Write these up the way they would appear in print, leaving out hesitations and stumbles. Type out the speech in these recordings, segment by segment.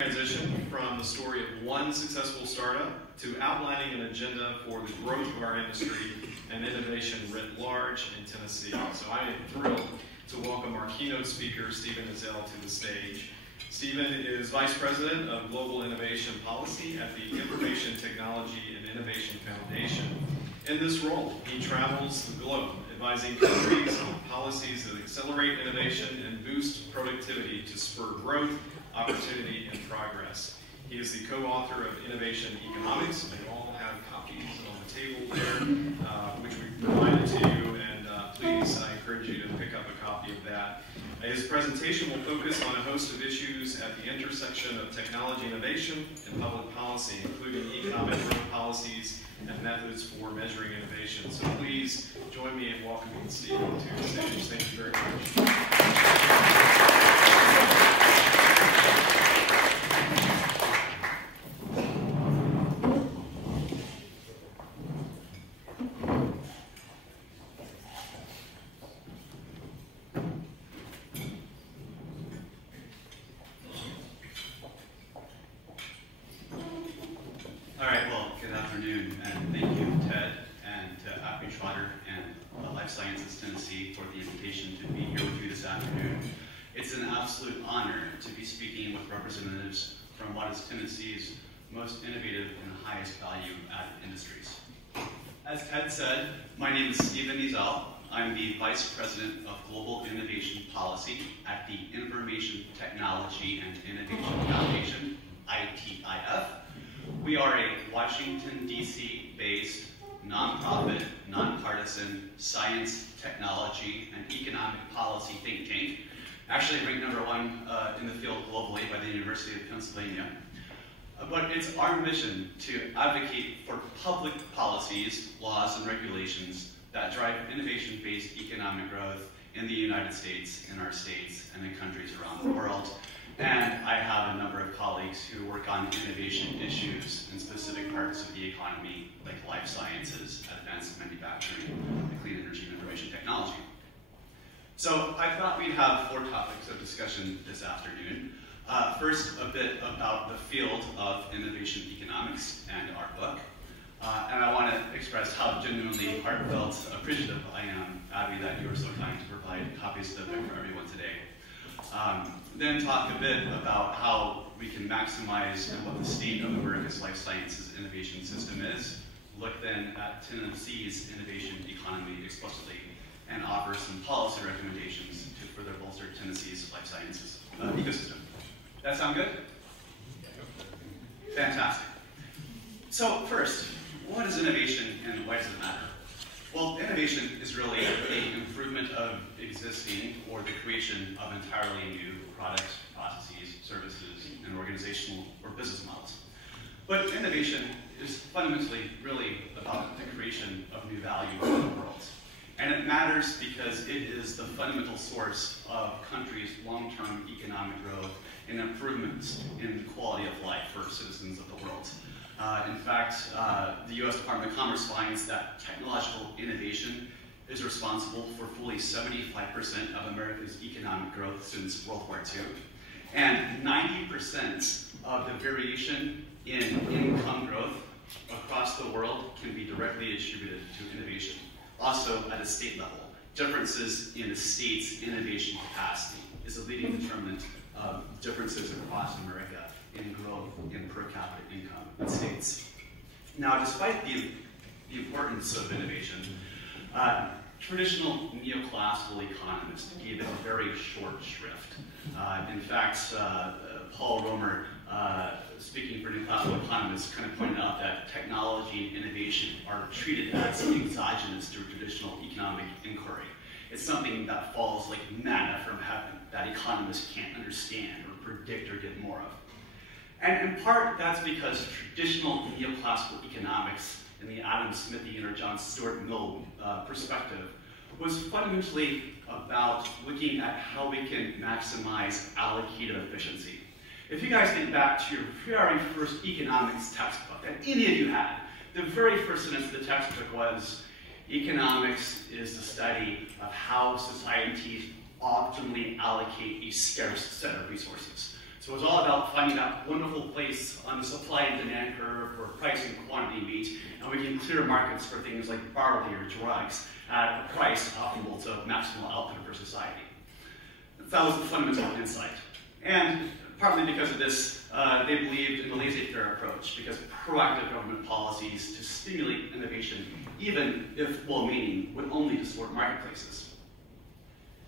Transition from the story of one successful startup to outlining an agenda for the growth of our industry and innovation writ large in Tennessee. So I am thrilled to welcome our keynote speaker, Stephen Ezell, to the stage. Stephen is Vice President of Global Innovation Policy at the Information Technology and Innovation Foundation. In this role, he travels the globe, advising countries on policies that accelerate innovation and boost productivity to spur growth, opportunity, and progress. He is the co-author of Innovation Economics. They all have copies on the table there, which we provided to you, and please, I encourage you to pick up a copy of that. His presentation will focus on a host of issues at the intersection of technology innovation and public policy, including economic growth policies and methods for measuring innovation. So please join me in welcoming Stephen to the stage. Thank you very much. Representatives from what is Tennessee's most innovative and highest value-added industries. As Ted said, my name is Stephen Ezell. I'm the Vice President of Global Innovation Policy at the Information Technology and Innovation Foundation, ITIF. We are a Washington, D.C. based, nonprofit, nonpartisan science, technology, and economic policy think tank. Actually ranked #1 in the field globally by the University of Pennsylvania. But it's our mission to advocate for public policies, laws, and regulations that drive innovation-based economic growth in the United States, in our states, and in countries around the world. And I have a number of colleagues who work on innovation issues in specific parts of the economy, like life sciences, advanced manufacturing, and clean energy and information technology. So I thought we'd have 4 topics of discussion this afternoon. First, a bit about the field of innovation economics and our book. And I want to express how genuinely heartfelt appreciative I am, Abby, that you were so kind to provide copies of the book for everyone today. Then talk a bit about how we can maximize what the state of America's life sciences innovation system is. Look then at Tennessee's innovation economy explicitly, and offer some policy recommendations to further bolster Tennessee's life sciences ecosystem. That sound good? Fantastic. So first, what is innovation and why does it matter? Well, innovation is really the improvement of existing or the creation of entirely new products, processes, services, and organizational or business models. But innovation is fundamentally really about the creation of new value for the world. And it matters because it is the fundamental source of countries' long-term economic growth and improvements in the quality of life for citizens of the world. In fact, the U.S. Department of Commerce finds that technological innovation is responsible for fully 75% of America's economic growth since World War II. And 90% of the variation in income growth across the world can be directly attributed to innovation. Also, at a state level, differences in a state's innovation capacity is a leading determinant of differences across America in growth in per capita income in states. Now, despite the importance of innovation, traditional neoclassical economists gave it a very short shrift. In fact, Paul Romer, speaking for neoclassical economists, kind of pointed out that technology and innovation are treated as exogenous to traditional economic inquiry. It's something that falls like manna from heaven that economists can't understand or predict or get more of. And in part, that's because traditional neoclassical economics in the Adam Smithian or John Stuart Mill perspective was fundamentally about looking at how we can maximize allocative efficiency. If you guys think back to your very first economics textbook that any of you had, the very first sentence of the textbook was, economics is the study of how societies optimally allocate a scarce set of resources. So it's all about finding that wonderful place on the supply and demand curve where price and quantity meet, and we can clear markets for things like barley or drugs at a price optimal to maximal output for society. That was the fundamental insight. And partly because of this, they believed in the laissez-faire approach, because proactive government policies to stimulate innovation, even if well-meaning, would only distort marketplaces.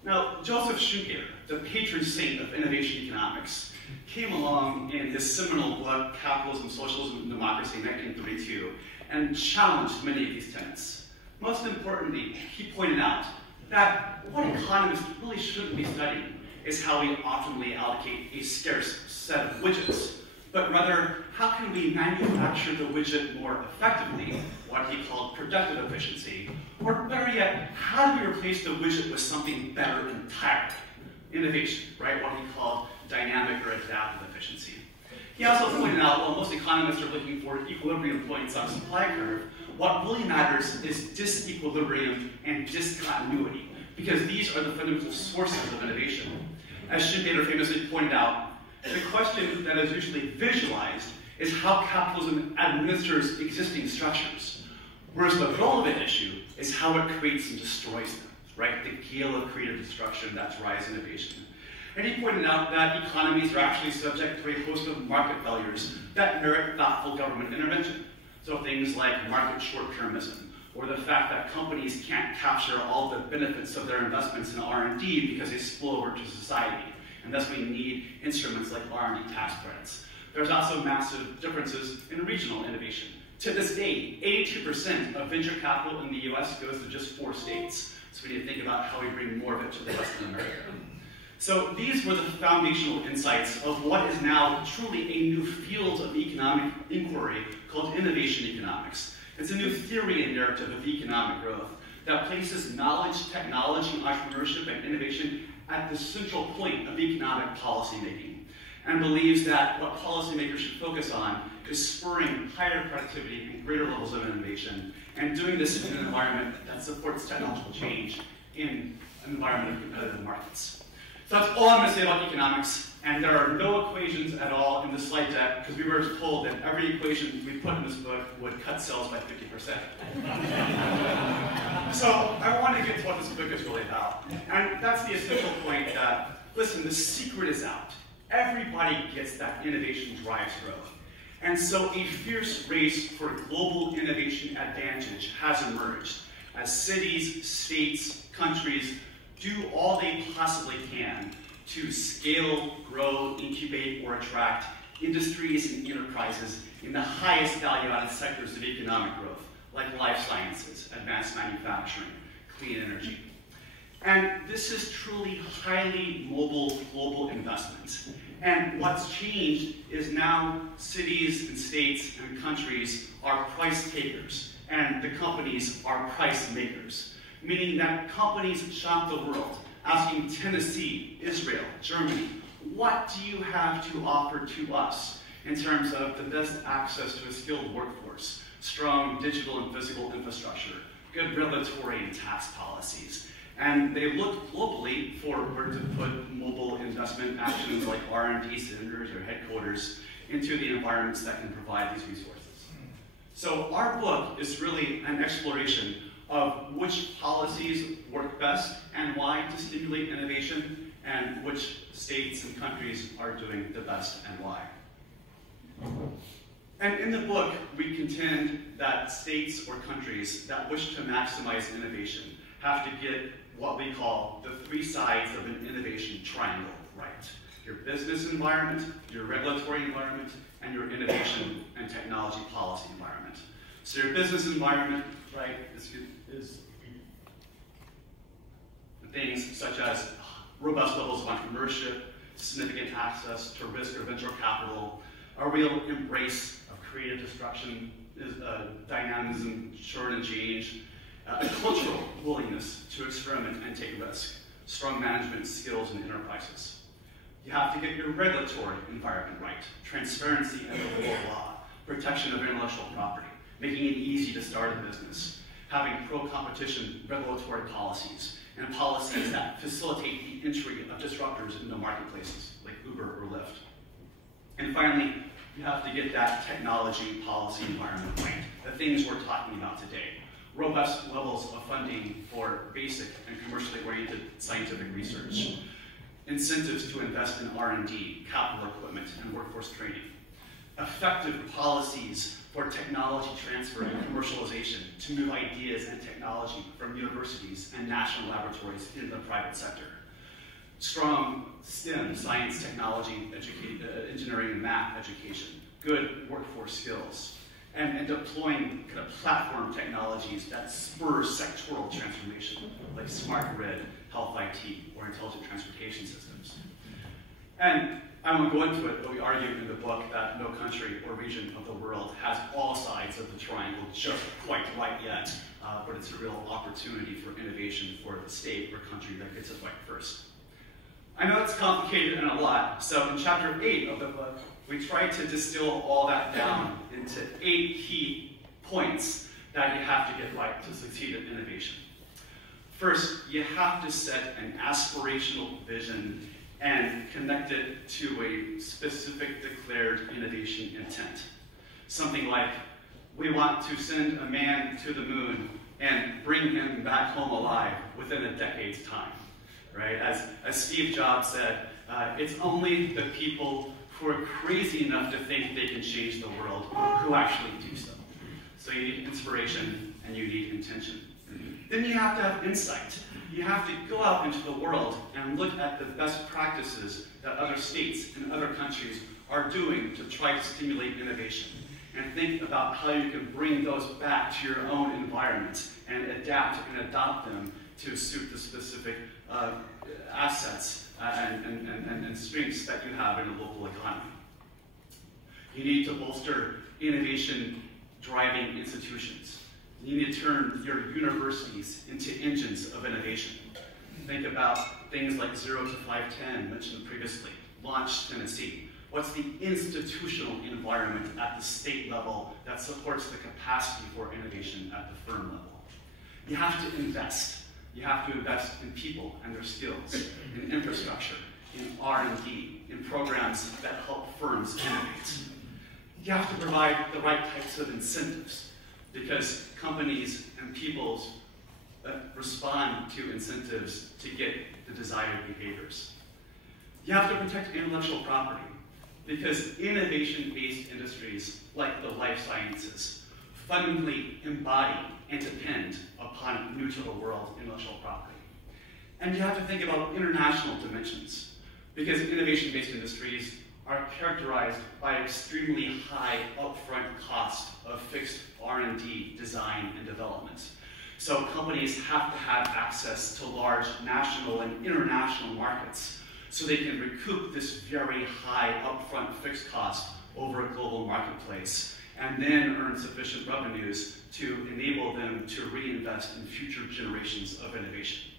Now, Joseph Schumpeter, the patron saint of innovation economics, came along in his seminal book, Capitalism, Socialism, and Democracy, 1932, and challenged many of these tenets. Most importantly, he pointed out that what economists really shouldn't be studying is how we optimally allocate a scarce set of widgets, but rather, how can we manufacture the widget more effectively, what he called productive efficiency, or better yet, how do we replace the widget with something better entirely? Innovation, right? What he called dynamic or adaptive efficiency. He also pointed out, while most economists are looking for equilibrium points on a supply curve, what really matters is disequilibrium and discontinuity, because these are the fundamental sources of innovation. As Schumpeter famously pointed out, the question that is usually visualized is how capitalism administers existing structures, whereas the relevant issue is how it creates and destroys them, right? The gale of creative destruction that drives innovation. And he pointed out that economies are actually subject to a host of market failures that merit thoughtful government intervention. So things like market short-termism, or the fact that companies can't capture all the benefits of their investments in R&D because they spill over to society. And thus we need instruments like R&D tax credits. There's also massive differences in regional innovation. To this day, 82% of venture capital in the US goes to just 4 states. So we need to think about how we bring more of it to the rest of America. So these were the foundational insights of what is now truly a new field of economic inquiry called innovation economics. It's a new theory and narrative of economic growth that places knowledge, technology, entrepreneurship, and innovation at the central point of economic policymaking, and believes that what policymakers should focus on is spurring higher productivity and greater levels of innovation, and doing this in an environment that supports technological change in an environment of competitive markets. So that's all I'm going to say about economics, and there are no equations at all in the slide deck, because we were told that every equation we put in this book would cut sales by 50%. So I want to get to what this book is really about. And that's the essential point that, listen, the secret is out. Everybody gets that innovation drives growth. And so a fierce race for global innovation advantage has emerged as cities, states, countries do all they possibly can to scale, grow, incubate, or attract industries and enterprises in the highest value-added sectors of economic growth, like life sciences, advanced manufacturing, clean energy. And this is truly highly mobile global investments. And what's changed is now cities and states and countries are price takers, and the companies are price makers, meaning that companies shop the world, asking Tennessee, Israel, Germany, what do you have to offer to us in terms of the best access to a skilled workforce, strong digital and physical infrastructure, good regulatory and tax policies? And they look globally for where to put mobile investment actions like R&D centers or headquarters into the environments that can provide these resources. So our book is really an exploration of which policies work best and why to stimulate innovation, and which states and countries are doing the best and why. And in the book, we contend that states or countries that wish to maximize innovation have to get what we call the 3 sides of an innovation triangle right. Your business environment, your regulatory environment, and your innovation and technology policy environment. So your business environment, right, is things such as robust levels of entrepreneurship, significant access to risk or venture capital, a real embrace of creative destruction, dynamism, churn and change, a cultural willingness to experiment and take risk, strong management skills and enterprises. You have to get your regulatory environment right, transparency and the rule of law, protection of intellectual property, making it easy to start a business, having pro-competition regulatory policies, and policies that facilitate the entry of disruptors into marketplaces like Uber or Lyft. And finally, you have to get that technology policy environment right, the things we're talking about today. Robust levels of funding for basic and commercially oriented scientific research. Incentives to invest in R&D, capital equipment, and workforce training. Effective policies for technology transfer and commercialization to move ideas and technology from universities and national laboratories into the private sector. Strong STEM, science, technology, engineering, and math education. Good workforce skills. And deploying kind of platform technologies that spur sectoral transformation, like smart grid, health IT, or intelligent transportation systems. And I won't go into it, but we argue in the book that no country or region of the world has all sides of the triangle just quite right yet, but it's a real opportunity for innovation for the state or country that gets it right first. I know it's complicated and a lot, so in chapter 8 of the book, we try to distill all that down into 8 key points that you have to get right to succeed in innovation. First, you have to set an aspirational vision and connect it to a specific declared innovation intent. Something like, we want to send a man to the moon and bring him back home alive within a decade's time, right? As Steve Jobs said, it's only the people who are crazy enough to think they can change the world who actually do so. So you need inspiration and you need intention. Then you have to have insight. You have to go out into the world and look at the best practices that other states and other countries are doing to try to stimulate innovation. And think about how you can bring those back to your own environment and adapt and adopt them to suit the specific assets and strengths that you have in a local economy. You need to bolster innovation-driving institutions. You need to turn your universities into engines of innovation. Think about things like 0 to 510 mentioned previously, Launch Tennessee. What's the institutional environment at the state level that supports the capacity for innovation at the firm level? You have to invest. You have to invest in people and their skills, in infrastructure, in R&D, in programs that help firms innovate. You have to provide the right types of incentives, because companies and peoples respond to incentives to get the desired behaviors. You have to protect intellectual property, because innovation-based industries, like the life sciences, fundamentally embody and depend upon new-to-the-world intellectual property. And you have to think about international dimensions, because innovation-based industries are characterized by extremely high upfront cost of fixed R&D design and development. So companies have to have access to large national and international markets so they can recoup this very high upfront fixed cost over a global marketplace, and then earn sufficient revenues to enable them to reinvest in future generations of innovation.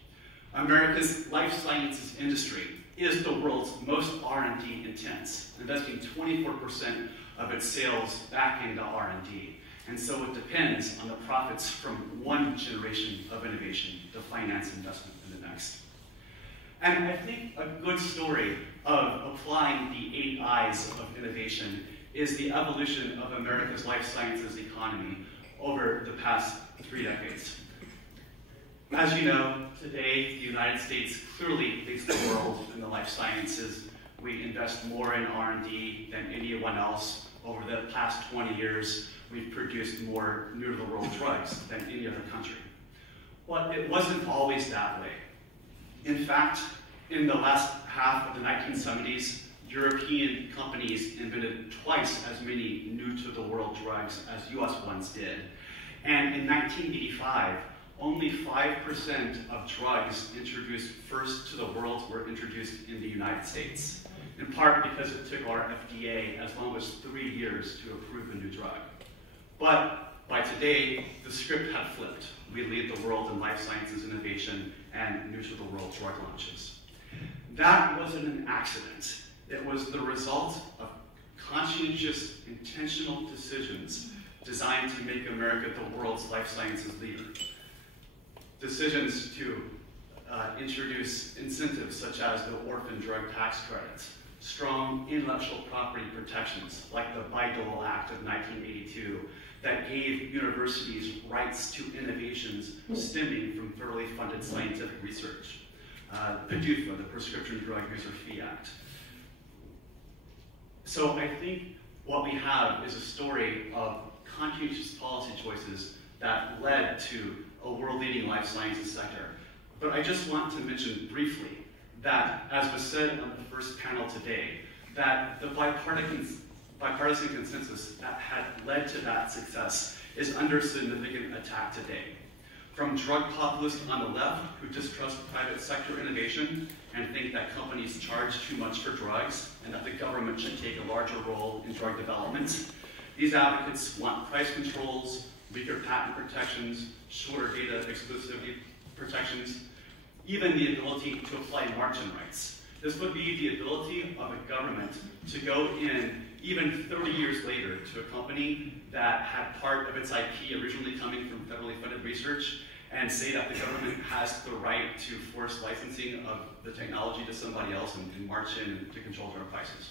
America's life sciences industry is the world's most R&D intense, investing 24% of its sales back into R&D. And so it depends on the profits from one generation of innovation to finance investment in the next. And I think a good story of applying the 8 I's of innovation is the evolution of America's life sciences economy over the past 3 decades. As you know, today the United States clearly leads the world in the life sciences. We invest more in R&D than anyone else. Over the past 20 years, we've produced more new-to-the-world drugs than any other country. But it wasn't always that way. In fact, in the last half of the 1970s, European companies invented twice as many new-to-the-world drugs as US ones did. And in 1985, only 5% of drugs introduced first to the world were introduced in the United States, in part because it took our FDA as long as 3 years to approve a new drug. But by today, the script had flipped. We lead the world in life sciences innovation and new-to-the-world drug launches. That wasn't an accident. It was the result of conscientious, intentional decisions designed to make America the world's life sciences leader. Decisions to introduce incentives such as the orphan drug tax credit, strong intellectual property protections, like the Bayh-Dole Act of 1982, that gave universities rights to innovations stemming from federally funded scientific research. PDUFA, the Prescription Drug User Fee Act. So I think what we have is a story of conscientious policy choices that led to a world-leading life sciences sector. But I just want to mention briefly that, as was said on the first panel today, that the bipartisan consensus that had led to that success is under significant attack today. From drug populists on the left who distrust private sector innovation and think that companies charge too much for drugs and that the government should take a larger role in drug development. These advocates want price controls, weaker patent protections, shorter data exclusivity protections, even the ability to apply margin rights. This would be the ability of a government to go in even 30 years later to a company that had part of its IP originally coming from federally funded research and say that the government has the right to force licensing of the technology to somebody else and march in to control drug prices.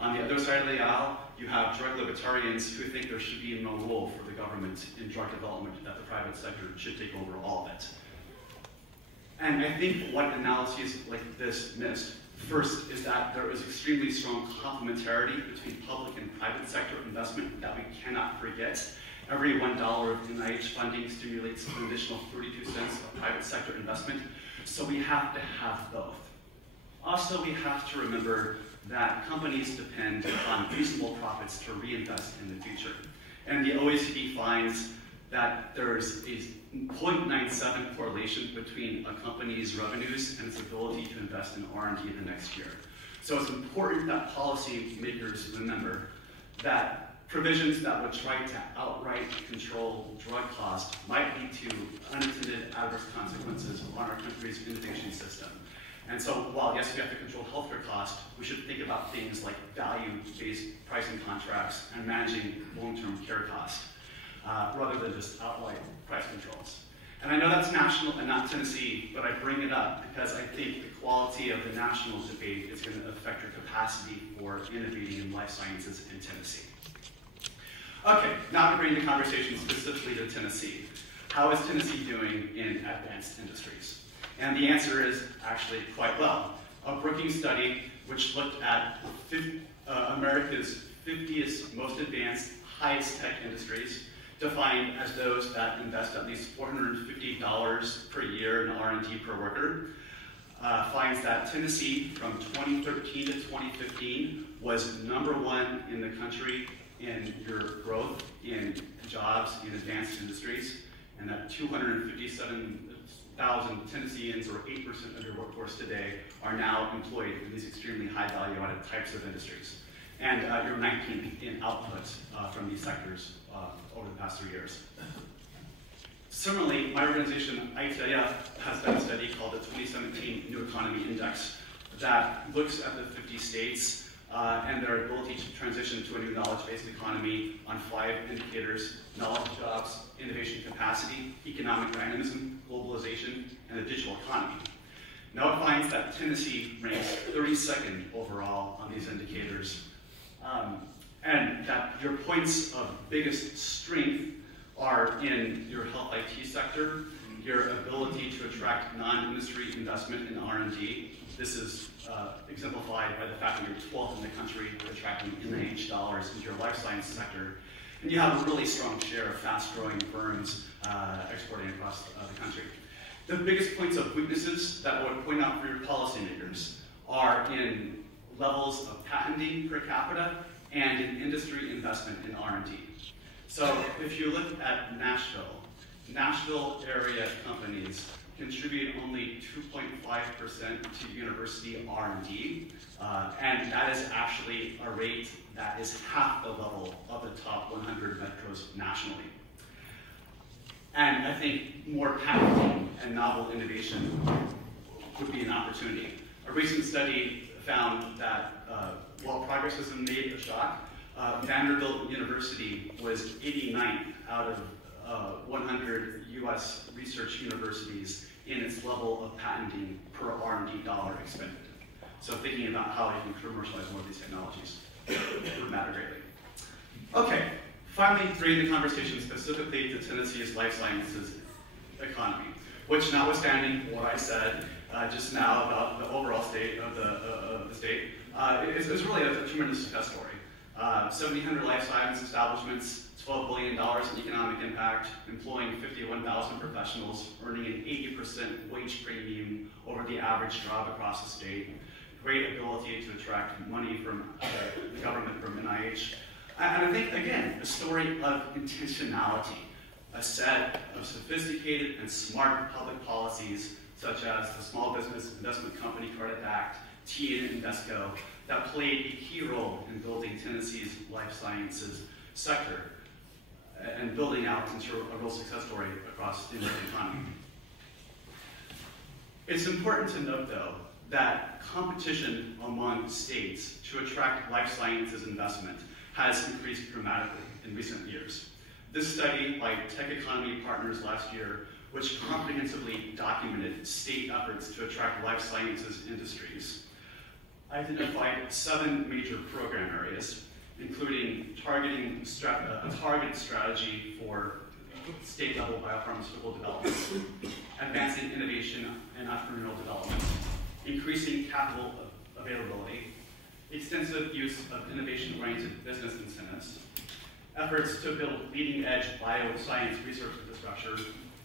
On the other side of the aisle, you have drug libertarians who think there should be no role for the government in drug development, that the private sector should take over all of it. And I think what analyses like this missed, first, is that there is extremely strong complementarity between public and private sector investment that we cannot forget. Every $1 of NIH funding stimulates an additional 32 cents of private sector investment, so we have to have both. Also, we have to remember that companies depend on reasonable profits to reinvest in the future. And the OECD finds that there's a 0.97 correlation between a company's revenues and its ability to invest in R&D the next year. So it's important that policymakers remember that provisions that would try to outright control drug cost might lead to unintended adverse consequences on our country's innovation system. And so while, yes, we have to control healthcare costs, we should think about things like value-based pricing contracts and managing long-term care costs, rather than just outright price controls. And I know that's national and not Tennessee, but I bring it up because I think the quality of the national debate is going to affect your capacity for innovating in life sciences in Tennessee. Okay, now to bring the conversation specifically to Tennessee. How is Tennessee doing in advanced industries? And the answer is actually quite well. A Brookings study, which looked at America's 50th most advanced, highest tech industries, defined as those that invest at least $450 per year in R&D per worker, finds that Tennessee from 2013 to 2015 was #1 in the country in your growth in jobs in advanced industries, and that 257,000 Tennesseans, or 8% of your workforce today, are now employed in these extremely high value-added types of industries. And you're 19th in output from these sectors over the past 3 years. Similarly, my organization, ITIF, has done a study called the 2017 New Economy Index that looks at the 50 states and their ability to transition to a new knowledge-based economy on 5 indicators: knowledge jobs, innovation capacity, economic dynamism, globalization, and the digital economy. Now it finds that Tennessee ranks 32nd overall on these indicators, and that your points of biggest strength are in your health IT sector, your ability to attract non-industry investment in R&D. This is exemplified by the fact that you're 12th in the country for attracting NIH dollars into your life science sector. And you have a really strong share of fast-growing firms exporting across the country. The biggest points of weaknesses that I would point out for your policymakers are in levels of patenting per capita and in industry investment in R&D. So if you look at Nashville area companies contribute only 2.5% to university R&D, and that is actually a rate that is half the level of the top 100 metros nationally. And I think more patenting and novel innovation would be an opportunity. A recent study found that while progress has been made at Shock, Vanderbilt University was 89th out of 100 US research universities in its level of patenting per R&D dollar expended. So thinking about how they can commercialize more of these technologies would matter greatly. Okay, finally, bringing the conversation specifically to Tennessee's life sciences economy, which, notwithstanding what I said just now about the overall state of the state, is really a tremendous success story. 1,700 life science establishments, $12 billion in economic impact, employing 51,000 professionals, earning an 80% wage premium over the average job across the state, great ability to attract money from the government, from NIH. And I think, again, a story of intentionality, a set of sophisticated and smart public policies, such as the Small Business Investment Company Credit Act, TN and Invesco, that played a key role in building Tennessee's life sciences sector and building out into a real success story across the American economy. It's important to note, though, that competition among states to attract life sciences investment has increased dramatically in recent years. This study by Tech Economy Partners last year, which comprehensively documented state efforts to attract life sciences industries, identified 7 major program areas, including targeting a targeted strategy for state-level biopharmaceutical development, advancing innovation and entrepreneurial development, increasing capital availability, extensive use of innovation-oriented business incentives, efforts to build leading-edge bioscience research infrastructure,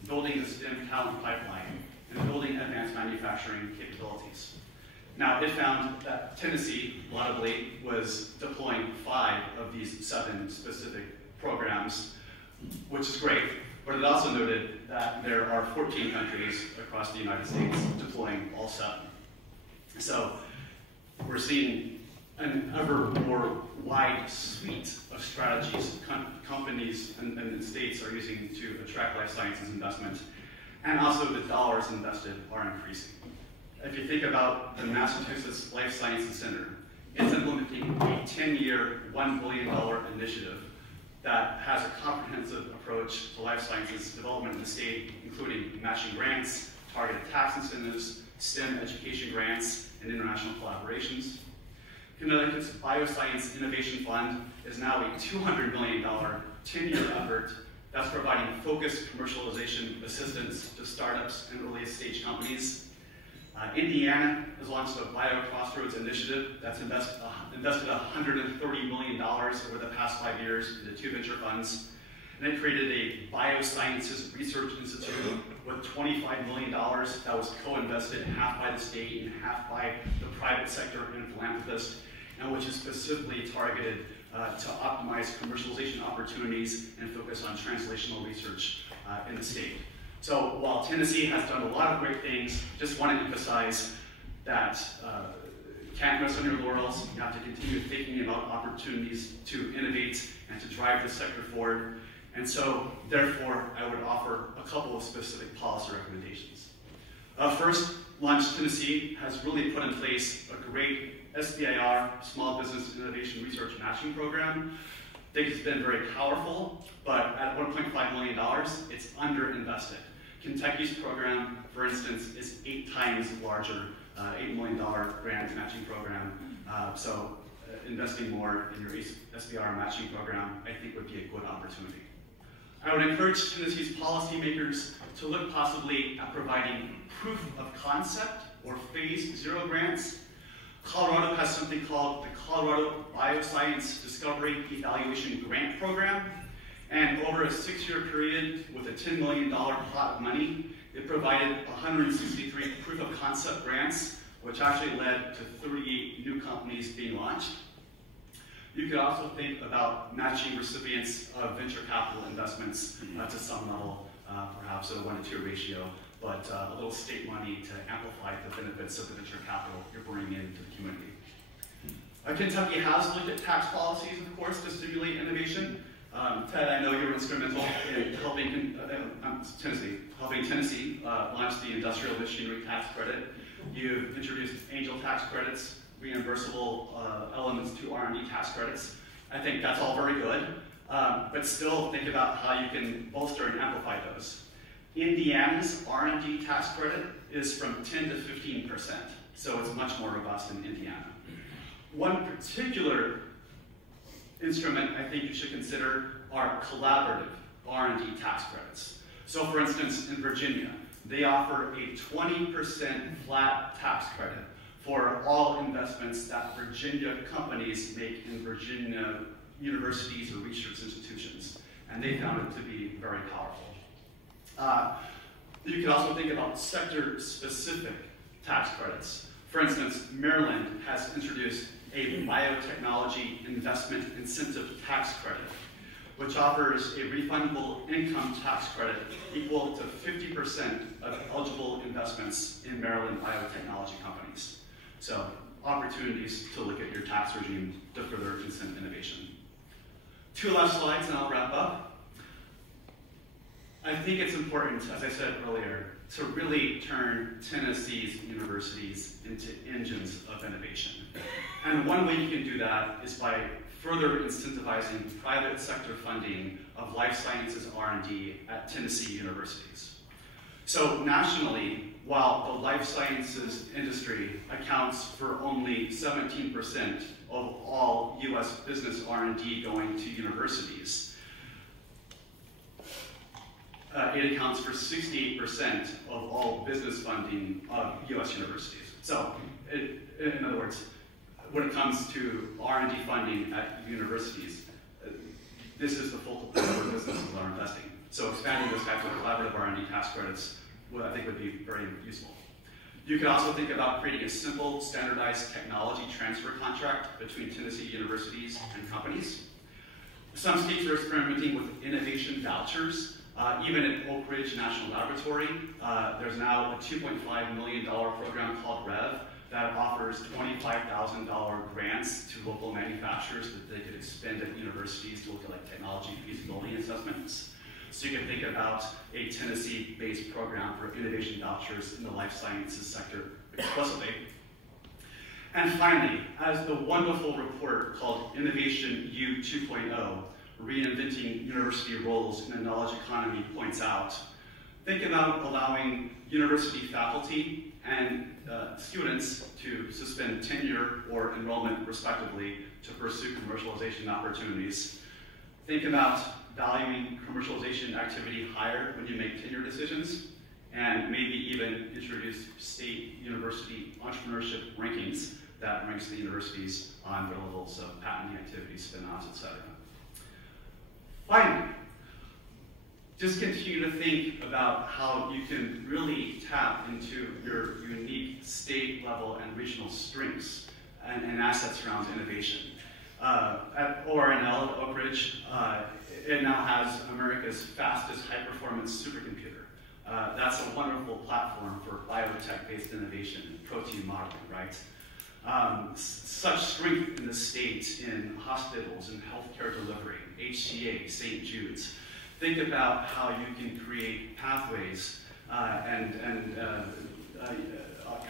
building a STEM talent pipeline, and building advanced manufacturing capabilities. Now, it found that Tennessee, laudably, was deploying 5 of these 7 specific programs, which is great, but it also noted that there are 14 countries across the United States deploying all 7. So we're seeing an ever more wide suite of strategies companies and states are using to attract life sciences investment, and also the dollars invested are increasing. If you think about the Massachusetts Life Sciences Center, it's implementing a 10-year, $1 billion initiative that has a comprehensive approach to life sciences development in the state, including matching grants, targeted tax incentives, STEM education grants, and international collaborations. Connecticut's Bioscience Innovation Fund is now a $200 million 10-year effort that's providing focused commercialization assistance to startups and early-stage companies. Indiana has launched a Bio Crossroads initiative that's invested $130 million over the past 5 years into 2 venture funds. And it created a Biosciences Research Institute with $25 million that was co-invested, half by the state and half by the private sector and philanthropists, and which is specifically targeted to optimize commercialization opportunities and focus on translational research in the state. So while Tennessee has done a lot of great things, just want to emphasize that can't rest on your laurels. You have to continue thinking about opportunities to innovate and to drive the sector forward. And so, therefore, I would offer a couple of specific policy recommendations. First, Launch Tennessee has really put in place a great SBIR, Small Business Innovation Research Matching Program. I think it's been very powerful, but at $1.5 million, it's underinvested. Kentucky's program, for instance, is 8 times larger, $8 million grant matching program. So investing more in your SBIR matching program, I think, would be a good opportunity. I would encourage Tennessee's policymakers to look possibly at providing proof of concept or phase 0 grants. Colorado has something called the Colorado Bioscience Discovery Evaluation Grant Program. And over a 6-year period with a $10 million pot of money, it provided 163 proof of concept grants, which actually led to 38 new companies being launched. You could also think about matching recipients of venture capital investments to some level, perhaps at a 1-to-2 ratio, but a little state money to amplify the benefits of the venture capital you're bringing into the community. Kentucky has looked at tax policies, of course, to stimulate innovation. Ted, I know you were instrumental in helping Tennessee launch the industrial machinery tax credit. You've introduced angel tax credits, reimbursable elements to R&D tax credits. I think that's all very good, but still think about how you can bolster and amplify those. Indiana's R&D tax credit is from 10 to 15%, so it's much more robust in Indiana. One particular instrument I think you should consider are collaborative R&D tax credits. So for instance, in Virginia, they offer a 20% flat tax credit for all investments that Virginia companies make in Virginia universities or research institutions. And they found it to be very powerful. You can also think about sector-specific tax credits. For instance, Maryland has introduced a biotechnology investment incentive tax credit, which offers a refundable income tax credit equal to 50% of eligible investments in Maryland biotechnology companies. So, opportunities to look at your tax regime to further incent innovation. 2 last slides and I'll wrap up. I think it's important, as I said earlier, to really turn Tennessee's universities into engines of innovation. And one way you can do that is by further incentivizing private sector funding of life sciences R&D at Tennessee universities. So nationally, while the life sciences industry accounts for only 17% of all US business R&D going to universities, it accounts for 68% of all business funding of US universities. So, in other words, when it comes to R&D funding at universities, this is the focal point where businesses are investing. So expanding those types of collaborative R&D tax credits, I think would be very useful. You could also think about creating a simple, standardized technology transfer contract between Tennessee universities and companies. Some states are experimenting with innovation vouchers. Even at Oak Ridge National Laboratory, there's now a $2.5 million program called REV that offers $25,000 grants to local manufacturers that they could expend at universities to look at like technology feasibility assessments. So you can think about a Tennessee-based program for innovation vouchers in the life sciences sector explicitly. And finally, as the wonderful report called Innovation U 2.0, Reinventing University Roles in the Knowledge Economy points out, think about allowing university faculty and students to suspend tenure or enrollment respectively to pursue commercialization opportunities. Think about valuing commercialization activity higher when you make tenure decisions, and maybe even introduce state university entrepreneurship rankings that ranks the universities on their levels of patenting activities, spin-offs, etc. Finally, just continue to think about how you can really tap into your unique state level and regional strengths and assets around innovation. At ORNL, at Oak Ridge, it now has America's fastest high-performance supercomputer. That's a wonderful platform for biotech-based innovation and protein modeling, right? Such strength in the state in hospitals and healthcare delivery, HCA, St. Jude's. Think about how you can create pathways and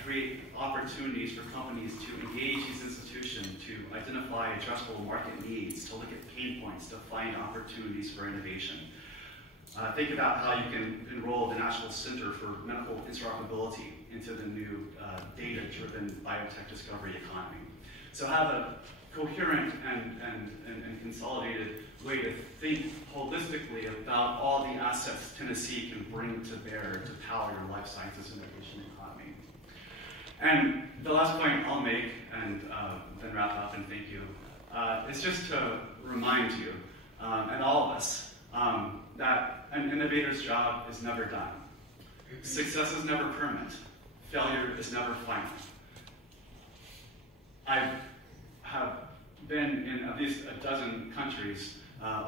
create opportunities for companies to engage these institutions to identify addressable market needs, to look at pain points, to find opportunities for innovation. Think about how you can enroll the National Center for Medical Interoperability into the new data-driven biotech discovery economy. So have a coherent and consolidated way to think holistically about all the assets Tennessee can bring to bear to power your life sciences innovation economy. And the last point I'll make, and then wrap up and thank you, is just to remind you, and all of us, that an innovator's job is never done. Success is never permanent. Failure is never final. I have been in at least a dozen countries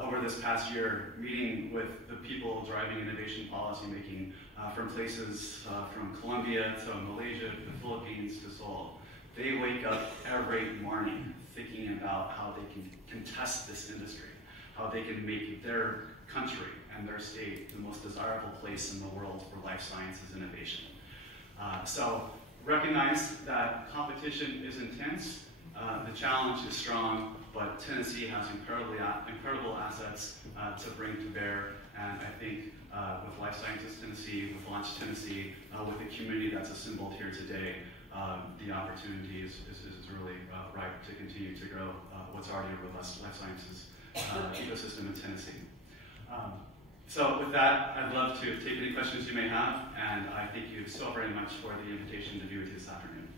over this past year, meeting with the people driving innovation policy making from places from Colombia to Malaysia to the Philippines to Seoul. They wake up every morning thinking about how they can contest this industry, how they can make their country and their state the most desirable place in the world for life sciences innovation. So recognize that competition is intense, the challenge is strong, but Tennessee has incredible assets to bring to bear, and I think with Life Sciences Tennessee, with Launch Tennessee, with the community that's assembled here today, the opportunity is really ripe to continue to grow what's already a robust life sciences ecosystem in Tennessee. So with that, I'd love to take any questions you may have, and I thank you so very much for the invitation to be with you this afternoon.